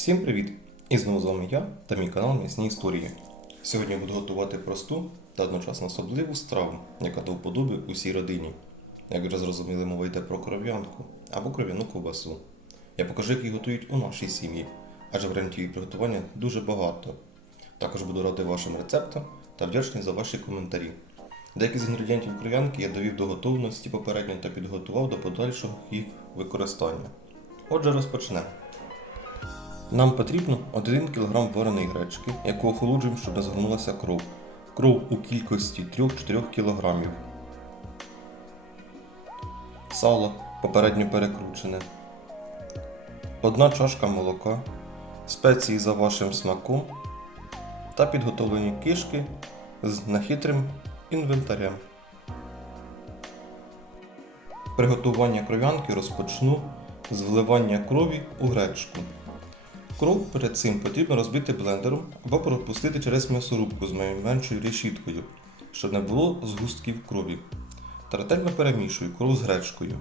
Всім привіт! І знову з вами я та мій канал М'ясні Історії. Сьогодні я буду готувати просту та одночасно особливу страву, яка до вподоби усій родині. Як вже зрозуміли, мова йде про кров'янку або кров'яну ковбасу. Я покажу, як її готують у нашій сім'ї, адже варіантів її приготування дуже багато. Також буду радий вашим рецептам та вдячний за ваші коментарі. Деякі з інгредієнтів кров'янки я довів до готовності попередньо та підготував до подальшого їх використання. Отже, розпочнемо. Нам потрібно 1 кг вареної гречки, яку охолоджуємо, щоб не згорнулася кров. Кров у кількості 3-4 кг. Сало попередньо перекручене. 1 чашка молока, спеції за вашим смаком та підготовлені кишки з нахитрим інвентарем. Приготування кров'янки розпочну з вливання крові у гречку. Кров перед цим потрібно розбити блендером або пропустити через м'ясорубку з найменшою решіткою, щоб не було згустків крові. Та ретельно перемішую кров з гречкою.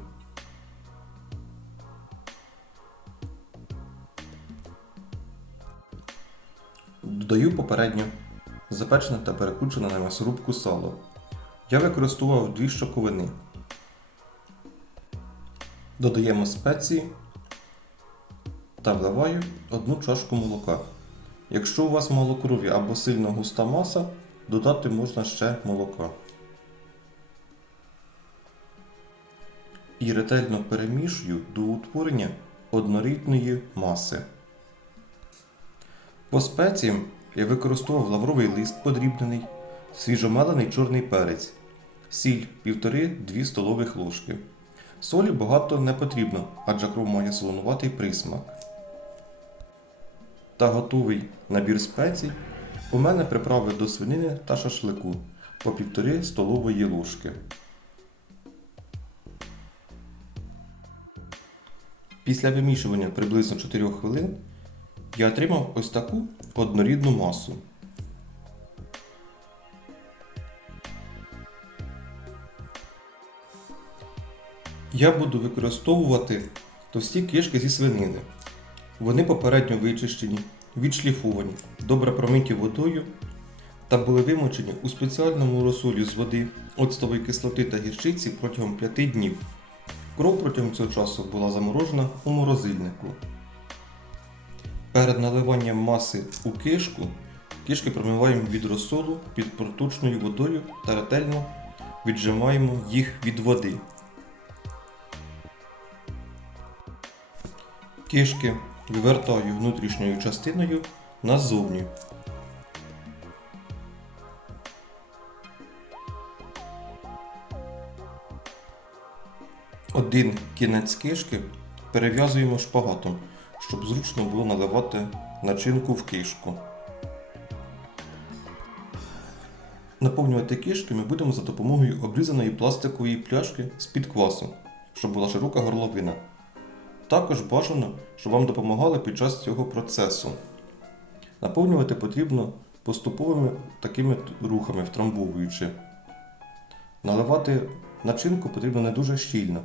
Додаю попередньо запечене та перекручене на м'ясорубку сало. Я використовував дві щоковини. Додаємо спеції та вливаю одну чашку молока. Якщо у вас мало крові або сильно густа маса, додати можна ще молока. І ретельно перемішую до утворення однорідної маси. По спеціям я використовував лавровий лист подрібнений, свіжомелений чорний перець, сіль 1,5-2 столових ложки. Солі багато не потрібно, адже кров має солонуватий присмак. Та готовий набір спецій у мене приправи до свинини та шашлику по 1,5 столової ложки. Після вимішування приблизно 4 хвилин я отримав ось таку однорідну масу. Я буду використовувати товсті кишки зі свинини. Вони попередньо вичищені, відшліфовані, добре промиті водою та були вимочені у спеціальному розсолі з води, оцтової кислоти та гірчиці протягом 5 днів. Кров протягом цього часу була заморожена у морозильнику. Перед наливанням маси у кишку кишки промиваємо від розсолу під проточною водою та ретельно віджимаємо їх від води. Кишки вивертаю внутрішньою частиною назовні. Один кінець кишки перев'язуємо шпагатом, щоб зручно було наливати начинку в кишку. Наповнювати кишки ми будемо за допомогою обрізаної пластикової пляшки з-під квасу, щоб була широка горловина. Також бажано, щоб вам допомагали під час цього процесу. Наповнювати потрібно поступовими такими рухами, втрамбовуючи. Наливати начинку потрібно не дуже щільно,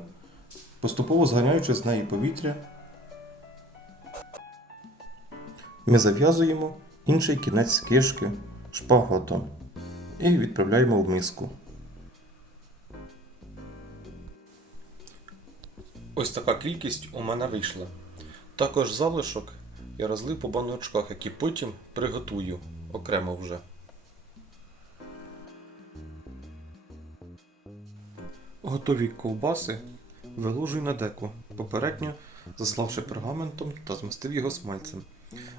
поступово зганяючи з неї повітря. Ми зав'язуємо інший кінець кишки шпагатом і відправляємо в миску. Ось така кількість у мене вийшла. Також залишок я розлив по баночках, які потім приготую окремо вже. Готові ковбаси виложую на деко, попередньо заславши пергаментом та змастив його смальцем.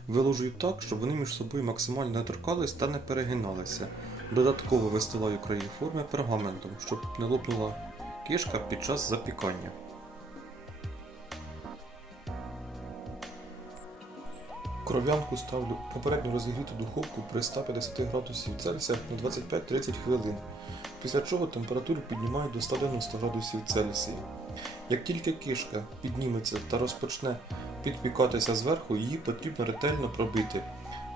Виложую так, щоб вони між собою максимально не торкались та не перегиналися. Додатково вистилаю краї форми пергаментом, щоб не лопнула кишка під час запікання. Кров'янку ставлю в попередньо розігріту духовку при 150 градусів Цельсія на 25-30 хвилин, після чого температуру піднімаю до 190 градусів Цельсія. Як тільки кишка підніметься та розпочне підпікатися зверху, її потрібно ретельно пробити,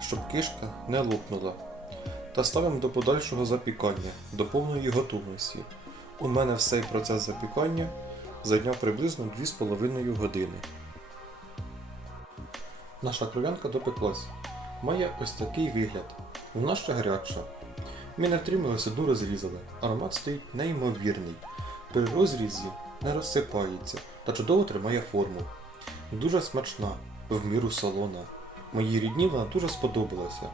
щоб кишка не лопнула. Та ставимо до подальшого запікання, до повної готовності. У мене всей процес запікання зайняв приблизно 2,5 години. Наша кров'янка допеклась. Має ось такий вигляд. Вона ще гаряча. Ми не втрималися, одну розрізали. Аромат стоїть неймовірний. При розрізі не розсипається та чудово тримає форму. Дуже смачна, в міру солона. Моїй рідні вона дуже сподобалася.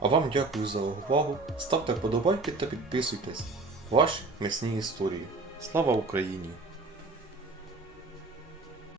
А вам дякую за увагу. Ставте вподобайки та підписуйтесь. Ваші м'ясні історії. Слава Україні!